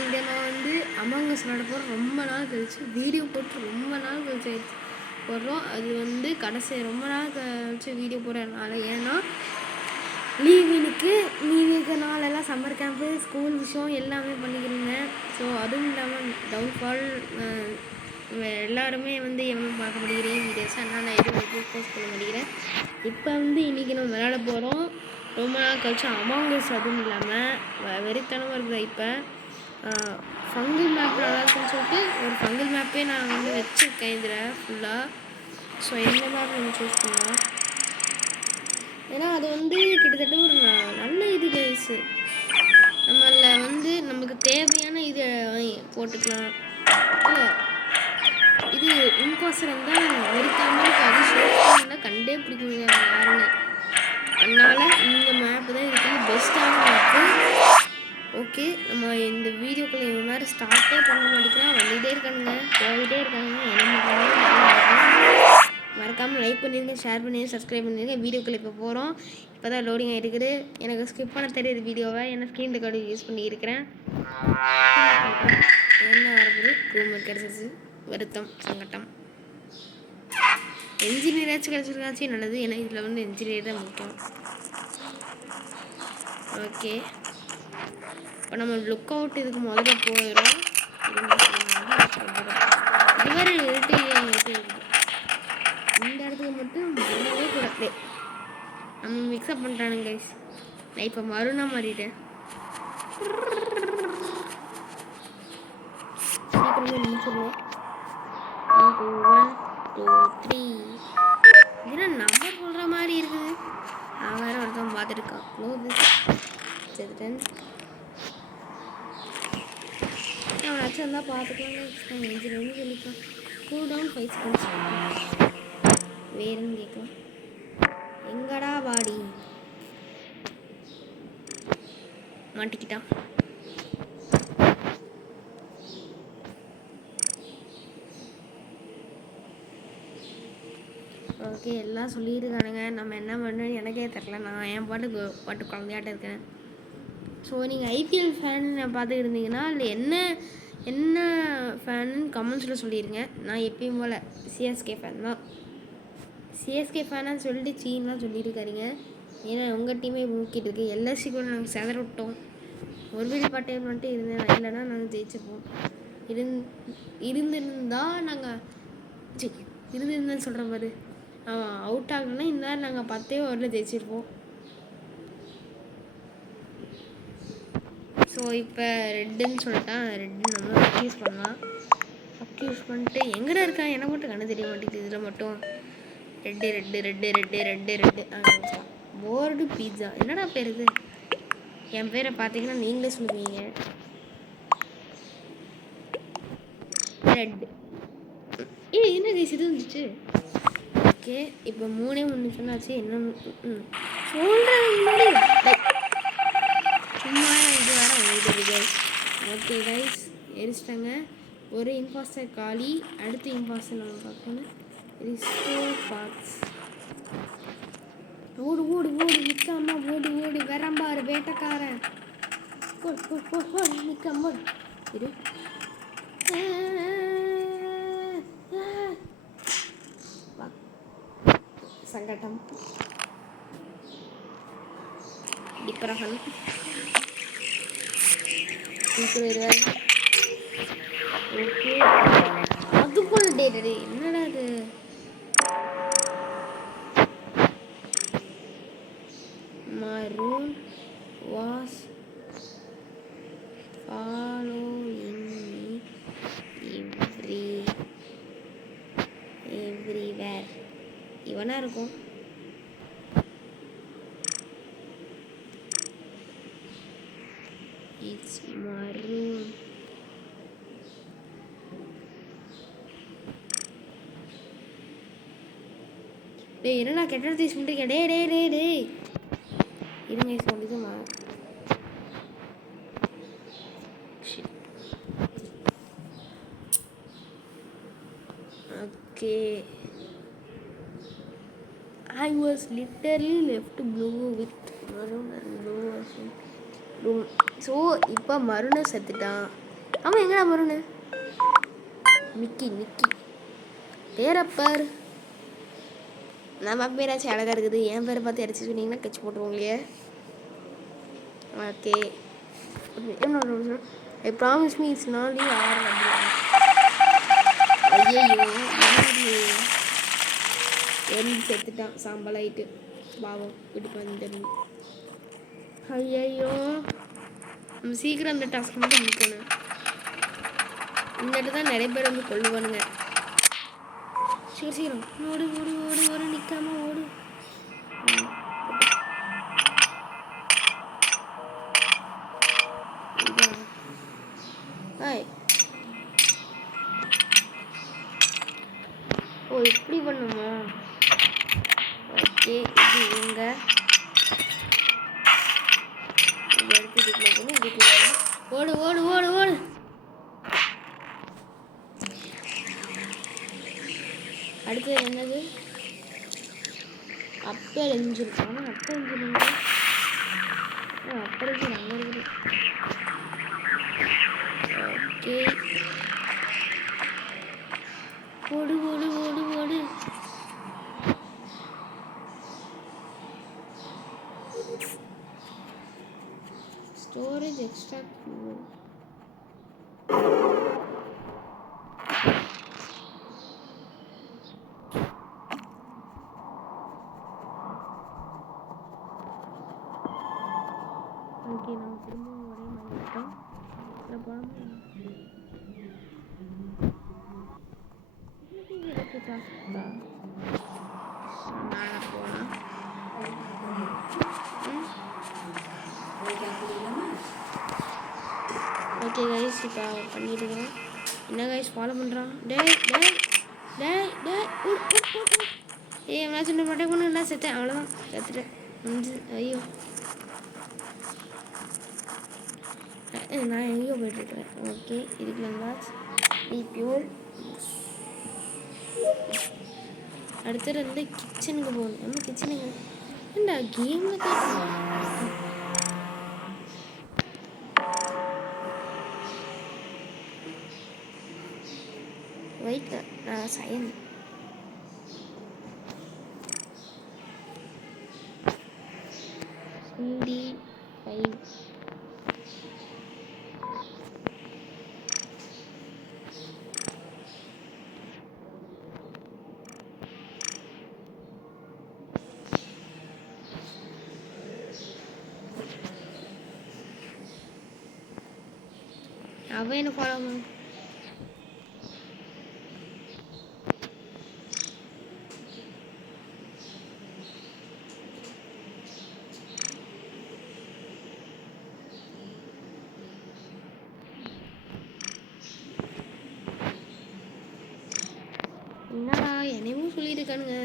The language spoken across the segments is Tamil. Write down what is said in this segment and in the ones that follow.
இங்கே நான் வந்து அமங் அஸ் விளையாட போகிறேன். ரொம்ப நாள் கழிச்சு வீடியோ போட்டு ரொம்ப நாள் கழிச்சு போடுறோம். அது வந்து கடைசி ரொம்ப நாள் கழிச்சு வீடியோ போடுறதுனால ஏன்னா லீவ் இருக்க நாளெல்லாம் சம்மர் கேம்ப்பு ஸ்கூல் விஷயம் எல்லாமே பண்ணிக்கிருந்தேன். ஸோ அதுவும் இல்லாமல் டவுன்ஃபால் எல்லாருமே வந்து எவ்வளோ பார்க்க முடிகிறேன் வீடியோஸ் ஆனால் நான் எதுவும் போஸ்ட் பண்ண முடிகிறேன். இப்போ வந்து இன்றைக்கி நம்ம விளையாட போகிறோம். ரொம்ப நாள் கழிச்சு அமங் அஸ். அதுவும் இல்லாமல் வெறித்தனமாக இருக்குது. இப்போ ஃபங்கிள் மேப் நல்லா இருக்குன்னு சொல்லிட்டு ஒரு ஃபங்கிள் மேப்பே நான் வந்து வச்சுருக்கேன் இதில் ஃபுல்லாக. ஸோ இந்த மேப் நம்ம சூஸ் பண்ணலாம். ஏன்னா அது வந்து கிட்டத்தட்ட ஒரு நல்ல இது கைஸு. நம்மளில் வந்து நமக்கு தேவையான இதை போட்டுக்கலாம். இது இம்பாஸ்டர் இருந்தால் வெறிக்காமல் அது ஷேப் இருந்தால் கண்டே பிடிக்க முடியாது யாருன்னு. அதனால் இந்த மேப்பு தான் இதுக்கு பெஸ்ட்டான மேப்பு. ஓகே, நம்ம இந்த வீடியோக்குள்ளே இவங்க மாதிரி ஸ்டார்ட்டே பண்ண மாட்டேங்கிறேன். வந்துகிட்டே இருக்கானுங்க, போயிட்டே இருக்கானுங்க. என்ன பண்ணுறாங்க மறக்காமல் லைக் பண்ணிடுங்க, ஷேர் பண்ணிடுங்க, சப்ஸ்கிரைப் பண்ணிடுங்க. வீடியோக்குள்ளே இப்போ போகிறோம். இப்போ தான் லோடிங் ஆகிருக்குது. எனக்கு ஸ்கிப் பண்ண தெரியுது வீடியோவை. ஏன்னா ஸ்க்ரீன் ரெக்கார்டு யூஸ் பண்ணியிருக்கிறேன். என்ன வரப்போது ரூம் கிடச்சிச்சு. வருத்தம், சங்கட்டம். என்ஜினியராச்சும் கிடச்சிருக்காச்சும் நல்லது. ஏன்னா இதில் வந்து என்ஜினியர் தான் முக்கியம். ஓகே, இப்போ நம்ம லுக் அவுட் இதுக்கு முதல்ல போயிடும். இதுவரை இந்த இடத்துக்கு மட்டும் பண்ணவே கூடாது. நம்ம மிக்ஸ்அப் பண்ணுறானுங்க கைஸ். நான் இப்போ மறுநாள் மாறிட்டேன். சீக்கிரமே முடிச்சிடலாம். 1 2 3 இதெல்லாம் நம்பர் சொல்கிற மாதிரி இருக்குது. நான் வேறு ஒருத்தன் பார்த்துருக்கான். செத்துட்டேன். அவனாச்சும் இருந்தால் பார்த்துக்கலாம். இன்ஜினியரிங் சொல்லிக்கலாம். Cool down 5 seconds. வேறுன்னு கேட்கலாம். எங்கடா பாடி மாட்டிக்கிட்டான். ஓகே, எல்லாம் சொல்லியிருக்கானுங்க. நம்ம என்ன பண்ணணும்னு எனக்கே தெரில. நான் என் பாட்டு குழந்தையாட்ட இருக்கேன். ஸோ நீங்கள் ஐபிஎல் ஃபேன் பார்த்துக்கிட்டு இருந்தீங்கன்னா இல்லை என்ன ஃபேனுன்னு கமெண்ட்ஸில் சொல்லிடுங்க. நான் எப்பயும் போல் சிஎஸ்கே ஃபேன் தான். சிஎஸ்கே ஃபேனான்னு சொல்லிட்டு சீன்லாம் சொல்லியிருக்காருங்க. ஏன்னா உங்கள் டீமே ஊக்கிட்டு இருக்கு. எல்எஸ்சி கூட நாங்கள் செதற விட்டோம். ஒரு வீடு பாட்டையும் மட்டும் இருந்தேன். இல்லைன்னா நாங்கள் ஜெயிச்சிருப்போம். இருந்திருந்தால் நாங்கள் இருந்திருந்தேன்னு சொல்கிற மாதிரி அவுட் ஆகணும்னா இந்த நாங்கள் 10 ஓவரில் ஜெயிச்சிருப்போம். ஸோ இப்போ ரெட்டுன்னு சொல்லிட்டான். ரெட்டு நம்ம அக்யூஸ் பண்ணலாம். அக்யூஸ் பண்ணிட்டு எங்கடா இருக்கான் எனக்கு மட்டும் கண்ணு தெரிய மாட்டேங்குது. இதில் மட்டும் red red red red red red board pizza. என்னடா பேர் இது? என் பேரை பார்த்தீங்கன்னா நீங்களே சொல்லுவீங்க. ரெட்டு என்ன கேஸ் இது வந்துச்சு. ஓகே, இப்போ 3 சொன்னாச்சு. என்ன சொல்கிறேன் சும்மா இது வேறு ஓடுது கைஸ். Okay guys, எரிச்சிட்டாங்க. ஒரு இம்பாஸ்டர் காலி. அடுத்த இம்பாஸ்டர் நம்ம பார்க்கணும். Restore box. ஓடு ஓடு ஓடு நிற்காம ஓடு ஓடு வரம்பாரு வேட்டைக்காரன். நிற்காம இரு. சங்கட்டம் டிப்ரஹன் ஓகே, அதுக்குள்ள டேட்டே என்னடா அது? Maroon was following me everywhere. இவனா இருக்கும். It's maroon. டேய் என்னடா கெட்டது யூஸ் பண்ணுறீங்க? டேய் இருங்க சொல்லிதுமா. Okay, I was literally left blue with maroon and blue. So இப்போ மருணை செத்துட்டான். அவன் எங்கடா போறேன்னு மிக்கி மிக்கி பேரப்பர் நம்ம பேராச்சும் அழகாக இருக்குது என் பேரை பார்த்து அடிச்சு சொன்னீங்கன்னா கட்சி போட்டுருவோம் இல்லையே ஓகே என்ன I promise me it's not are ஐயோ எரிஞ்சு செத்துட்டான் சாம்பலாயிட்டு பாவம் வீட்டுக்கு வந்துடணும் ஐயோ நம்ம சீக்கிரம் அந்த டாஸ்க் மட்டும் முடிக்கணும் இங்கிட்ட தான் நிறைய பேர் வந்து கொள்ளுவானுங்க சரி சீக்கிரம் ஓடு ஓடு ஓடு ஓடு நிற்காம ஓடு ஓ இப்படி பண்ணுமா ஓகே இது எங்க எடுத்து இதுக்குள்ள போகணும் இதுக்குள்ள ஓடு ஓடு ஓடு ஓடு அடுத்தது என்னது அப்பல் எஞ்சின் ஆனால் அப்பல் எஞ்சின் அப்பல் எஞ்சின் அங்கே இருக்குது ஓகே ஓடு ஓடு ஓடு ஓடு ஸ்டோரேஜ் எக்ஸ்ட்ரா ஓகே நான் திரும்பவும் ஒரே மாதிரி இருக்கேன் மேலே போகலாம் ஓகே கைஸ் இப்போ பண்ணிட்டுருக்கோம் என்ன கைஸ் ஃபாலோ பண்ணுறான் டேய் டேய் டேய் டேய் ஏய் எவ்வளோ சின்ன பட்டை பொண்ணு என்ன செத்தேன் அவ்வளோதான் செத்துட்டேன் ஐயோ நான் எங்கேயோ போய்ட்டுருக்கேன் ஓகே இதுக்கு வந்தாச்சு பியூர் அடுத்தது வந்து கிச்சனுக்கு போகணும் நம்ம கிச்சனுக்கு ஏண்டா கேமில் வெயிட் நான் சயன் CD 5 அவன் என்ன ஃபாலோ பண்ண என்னடா என்னையும் சொல்லியிருக்கானுங்க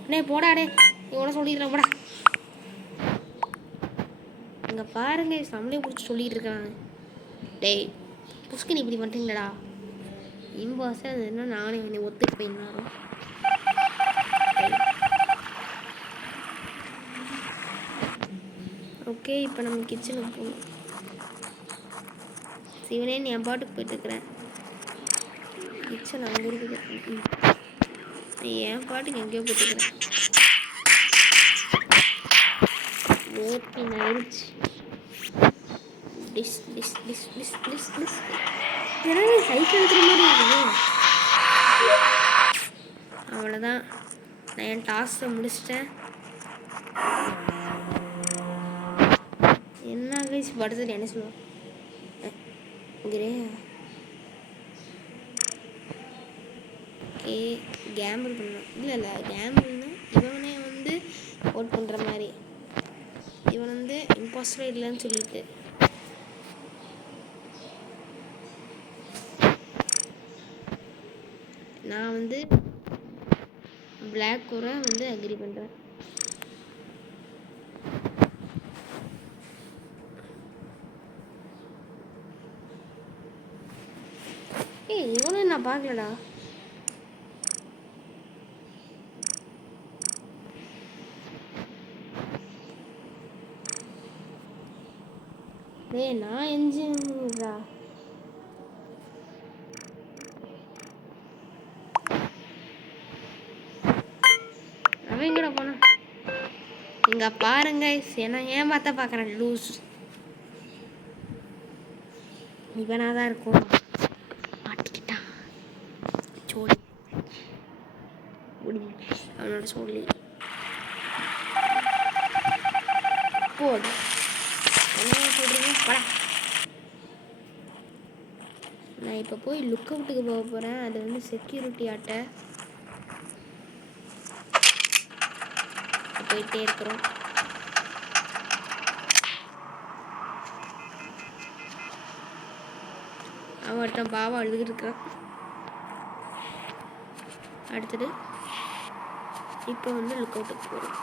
அண்ணே போடாடே இவனை சொல்லிடுறேன் போடா இங்கே பாருங்க நம்மளே பிடிச்சி சொல்லிட்டு இருக்காங்க டேய் புஷ்கின் இப்படி பண்ணிட்டீங்களடா இம்பாஸ் அது என்ன நானே என்னை ஒத்துக்கு போயிருந்தாலும் ஓகே இப்போ நம்ம கிச்சனுக்கு போகணும் சிவனே நீ என் பாட்டுக்கு போயிட்டுருக்குறேன் கிச்சன் அங்கே இருக்குது நீ என் பாட்டுக்கு எங்கேயோ போயிட்டுருக்குறேன் ஓப்பன் ஆயிடுச்சு டிஸ் டிஸ் டிஸ் டிஸ் டிஸ் டிஸ் ஏன்னா சைக்கிள் எடுக்கிற மாதிரி இருக்குது அவ்வளோதான் நான் என் டாஸ்க்கை முடிச்சிட்டேன் என்ன கைஸ் படுத்துட்டு என்ன சொல்லுவோம் ஓகே கேம்பிள் பண்ணணும் இல்லை கேம்பிள்னா இவனே வந்து ஓட் பண்ணுற மாதிரி இவன் வந்து இம்பாஸ்டர் இல்லைன்னு சொல்லிட்டு நான் வந்து பிளாக் கூட வந்து அக்ரி பண்ணுறேன் ஏய் இவனும் நான் பார்க்கலடா டேய் நான் என்ஜினியரா? அவன் எங்கடா போனா? இங்க பாருங்க ஏன்னா ஏன் பார்த்தா பார்க்குறேன் லூஸ். இவனாக தான் இருக்கும். மாட்டிக்கிட்டான் சோழி முடி அவனோட சோழி போடு. என்ன சொல்கிறீங்க? படா. நான் இப்போ போய் லுக் அவுட்டுக்கு போக போகிறேன். அது வந்து செக்யூரிட்டி ஆட்ட போயிட்டே இருக்கிறோம். அவன் ஒருத்தன் பாவம் அழுதுகிட்டு இருக்கிறான். அடுத்தது இப்போ வந்து லுக் அவுட்டுக்கு போகிறோம்.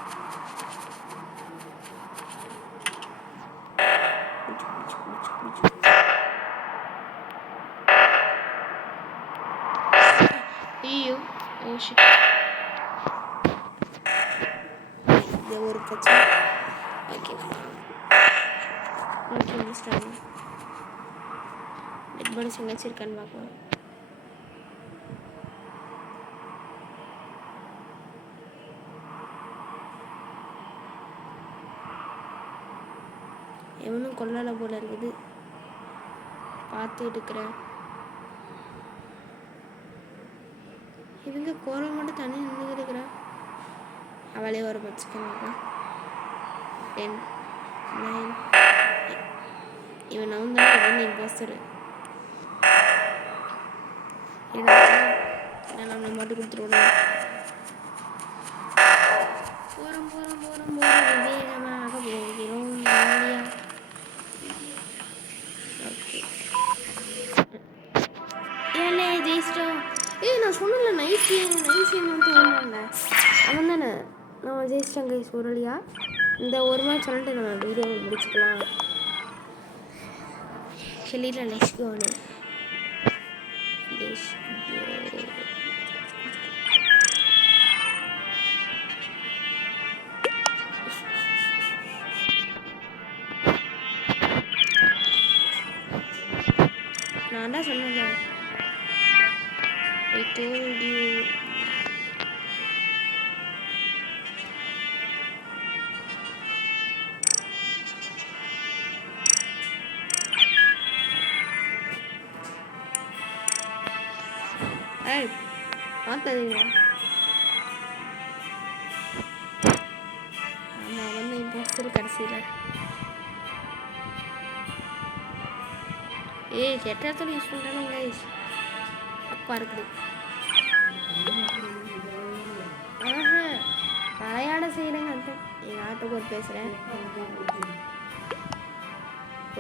ஐயோ ஓ ஒரு பிரச்சனை. ஓகே ஓகே முடிச்சிட்டாங்க. டெட் பாடிஸ் எங்கேயாச்சும் இருக்கான்னு பார்க்கலாம். எவனும் கொல்லலை போல இருக்குது. பார்த்து எடுக்கிறேன். இவங்க கோலம் மட்டும் தண்ணி நின்று இருக்கிறா. அவளே ஒரு வச்சுக்கணும். 10 9 இவன் நான் தான் இவன் இம்போஸ்டரு. நம்ம மட்டும் கொடுத்துருவோம். போகிறோம் போகிறோம் போகிறோம் போகிறோம் வேகமாக போகிறோம். ஓகே ஏலே ஜெயிச்சிட்டோம். நான் சொன்னல நைஸ் கேம் வந்து ஓடுவாங்க அவன் தானே. நான் ஜெயிச்சிட்டேன் கைஸ் ஒரு வழியா. இந்த ஒரு மாதிரி சொல்லிட்டு நம்ம வீடியோ முடிச்சுக்கலாம். சொல்லிடலாம் நெக்ஸ்ட் கோனு நான் தான் சொன்னேன். I told you. ஏய் பார்த்தீங்க ஆமாம் வந்து இம்போஸ்டர் கடைசியில். ஏய் கெட்ட இடத்துல யூஸ் பண்ணுறாங்க கைஸ். அப்பா இருக்குது. விளையாட செய்கிறேங்க அந்த எங்கள் ஆட்டோக்கு ஒரு பேசுகிறேன்.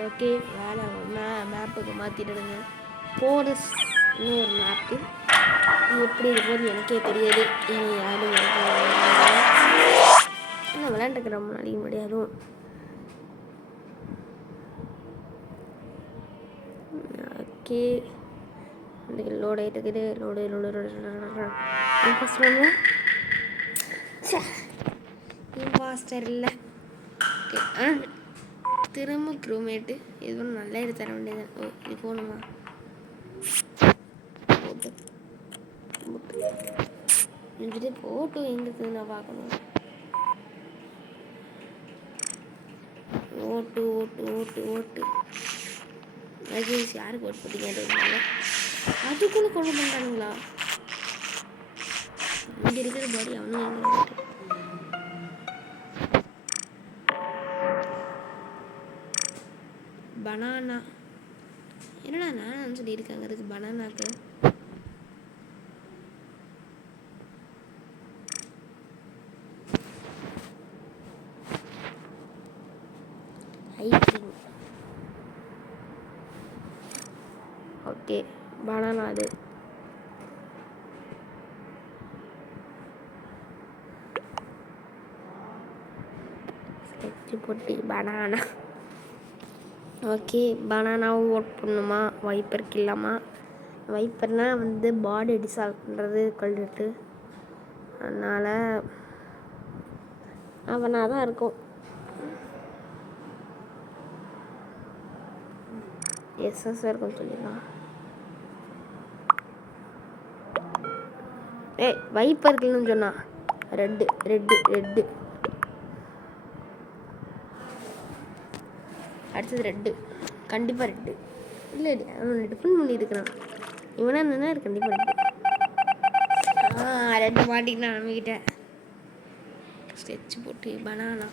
ஓகே வேலை மேப்புக்கு மாற்றிடுங்க. போரஸ் இன்னொரு மேப்பு எப்படி இருக்கும்போது எனக்கே தெரியாது. ஏன்னா யாரும் என்ன விளையாண்டுக்கிற முடியாதும். ஓகே லோட் ஆகிட்டு இருக்குது. லோடு இம்பாஸ்டர் இல்லை. இம்பாஸ்டர் இல்லை. ஓகே திரும்ப க்ரூமேட்டு இது ஒன்று நல்லா எடுத்து தர வேண்டியது. ஓ இது போகணுமா? வந்துட்டு போட்டு எங்களுக்கு நான் பார்க்கணும். ஓட்டு ஓட்டு ஓட்டு ஓட்டு யாருக்கு ஓட்டு போட்டீங்க? அதுக்குள்ள கொண்டு பண்ணுறானுங்களா? இங்கே இருக்கிற பாடி அவனும் பனானா என்னடா நான் சொல்லியிருக்காங்க அதுக்கு பனானாக்கு. ஐஸ்கிரீம் ஓகே பனானா அது. ஸ்கெட்சு போட்டு பனானா. ஓகே பனானாவும் ஓட் பண்ணுமா? வைப்பருக்கு இல்லாமா? வைப்பர்னால் வந்து பாடி டிசால்வ் பண்ணுறது கொள்ளிட்டு. அதனால் அவனாக தான் இருக்கும். எஸ்எஸ்ஸாக இருக்கும்னு சொல்லிடலாம். வைப்பர் கில்னு சொன்னா ரெட்டு அடுத்தது ரெட்டு, கண்டிப்பாக ரெட்டு. இல்லை அவன் டிஃபன் பண்ணியிருக்கிறான். இவனா இருந்தா கண்டிப்பாக ரெட்டு. ரெட்டு மாட்டிக்கிட்டான் நம்மகிட்ட. ஸ்கெட்ச் போட்டு பனானா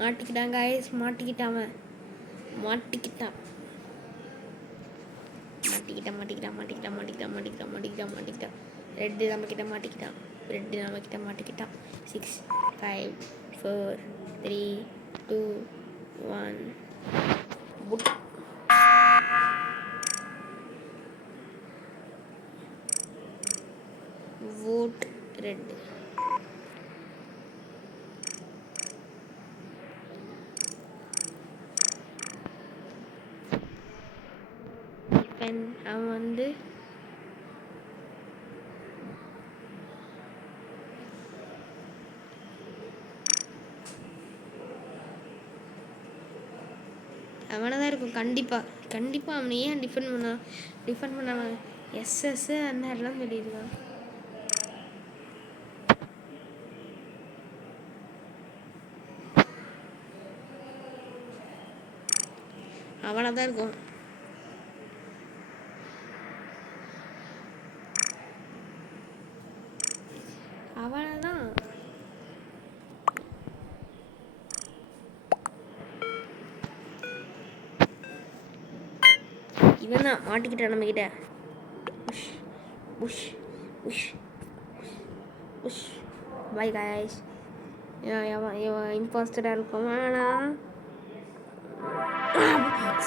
மாட்டிக்கிட்டான் காய்ஸ். மாட்டிக்கிட்டான் ரெட்டு நம்மக்கிட்ட மாட்டிக்கிட்டான். 6 5 4 3 2 1 புட். vote red. அவன் வந்து அவனதான் இருக்கும் கண்டிப்பாக அவனை ஏன் டிஃபெண்ட் பண்ண எஸ்எஸ் அந்த எல்லாம் சொல்லியிருக்கான். அவனாதான் இருக்கும். அவனதான் இவன் தான் மாட்டிக்கிட்டான் நம்மகிட்ட. By guys. இம்பாஸ்டராக இருக்கும். ஆனால்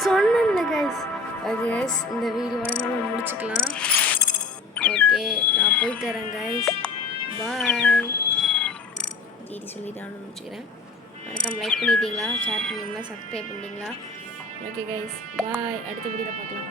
சொன்னேன்ல கைஸ். கைஸ் இந்த வீடியோவோட நம்ம முடிச்சுக்கலாம். ஓகே நான் போயிட்டு வரேன் கைஸ். பாய். சரி சொல்லி தான் முடிச்சுக்கிறேன். மறக்காம லைக் பண்ணிட்டீங்களா, ஷேர் பண்ணிங்களா, சப்ஸ்கிரைப் பண்ணிட்டீங்களா? Okay guys bye. அடுத்த வீடியோவில் பார்க்கலாம்.